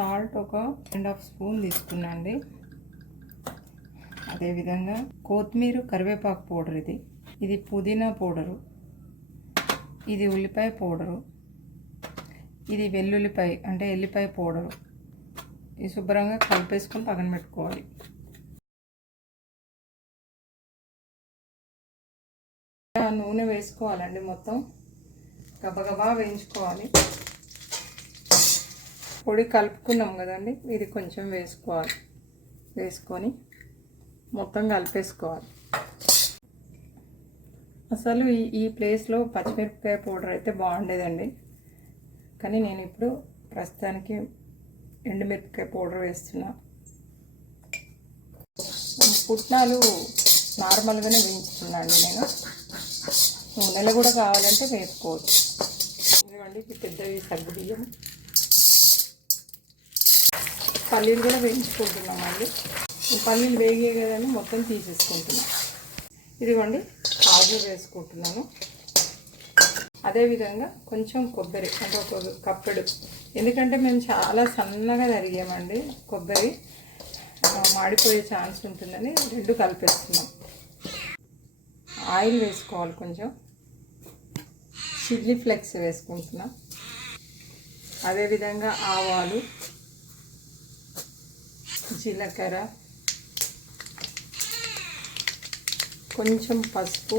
Salt ఒక 1.5 spoon తీసుకున్నా అండి. అదేవిధంగా కొత్తిమీర కరివేపాకు పౌడర్, ఇది పుదీనా పౌడరు, ఇది ఉల్లిపాయ పౌడరు, ఇది వెల్లుల్లిపాయ అంటే ఎల్లిపాయ పౌడరు. ఇది శుభ్రంగా కలిపేసుకొని పక్కన పెట్టుకోవాలి. నూనె వేసుకోవాలండి, మొత్తం గబగబా వేయించుకోవాలి. పొడి కలుపుకున్నాం కదండి, ఇది కొంచెం వేసుకోవాలి. వేసుకొని మొత్తం కలిపేసుకోవాలి. అసలు ఈ ప్లేస్లో పచ్చిమిరపకాయ పౌడర్ అయితే బాగుండేదండి, కానీ నేను ఇప్పుడు ప్రస్తుతానికి ఎండుమిరపకాయ పౌడర్ వేస్తున్నా. పుట్నాలు నార్మల్గానే వేయించుకున్నా అండి నేను. నూనెలు కూడా కావాలంటే వేసుకోవచ్చు. ఇవ్వండి పెద్దవి సగ్గు బియ్యం. పల్లీలు కూడా వేయించుకుంటున్నామండి. ఈ పల్లీలు వేగే కదని మొత్తం తీసేసుకుంటున్నాం. ఇదిగోండి కాజు వేసుకుంటున్నాను. అదేవిధంగా కొంచెం కొబ్బరి అంటే ఒక కప్పెడు, ఎందుకంటే మేము చాలా సన్నగా తరిగామండి. కొబ్బరి మాడిపోయే ఛాన్స్ ఉంటుందని 2 కలిపేస్తున్నాం. ఆయిల్ వేసుకోవాలి, కొంచెం చిల్లీ ఫ్లేక్స్ వేసుకుంటున్నాం. అదేవిధంగా ఆవాలు, జీలకర్ర, కొంచెం పసుపు.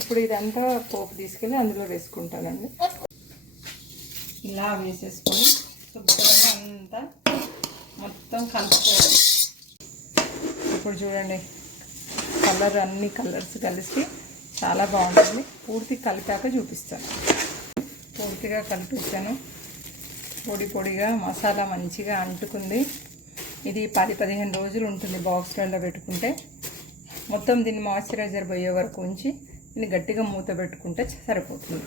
ఇప్పుడు ఇదంతా పోపు తీసుకెళ్ళి అందులో వేసుకుంటానండి. ఇలా వేసేసుకొని శుభ్రంగా అంతా మొత్తం కలుపుకోవాలి. ఇప్పుడు చూడండి అన్ని కలర్స్ కలిసి చాలా బాగుంటుంది. పూర్తి కలిపాక చూపిస్తాను. పూర్తిగా కలిపిస్తాను. పొడి పొడిగా మసాలా మంచిగా అంటుకుంది. ఇది 10-15 రోజులు ఉంటుంది బాక్స్లలో పెట్టుకుంటే. మొత్తం దీన్ని మాయిశ్చరైజర్ పోయే వరకు ఉంచి దీన్ని గట్టిగా మూత పెట్టుకుంటే సరిపోతుంది.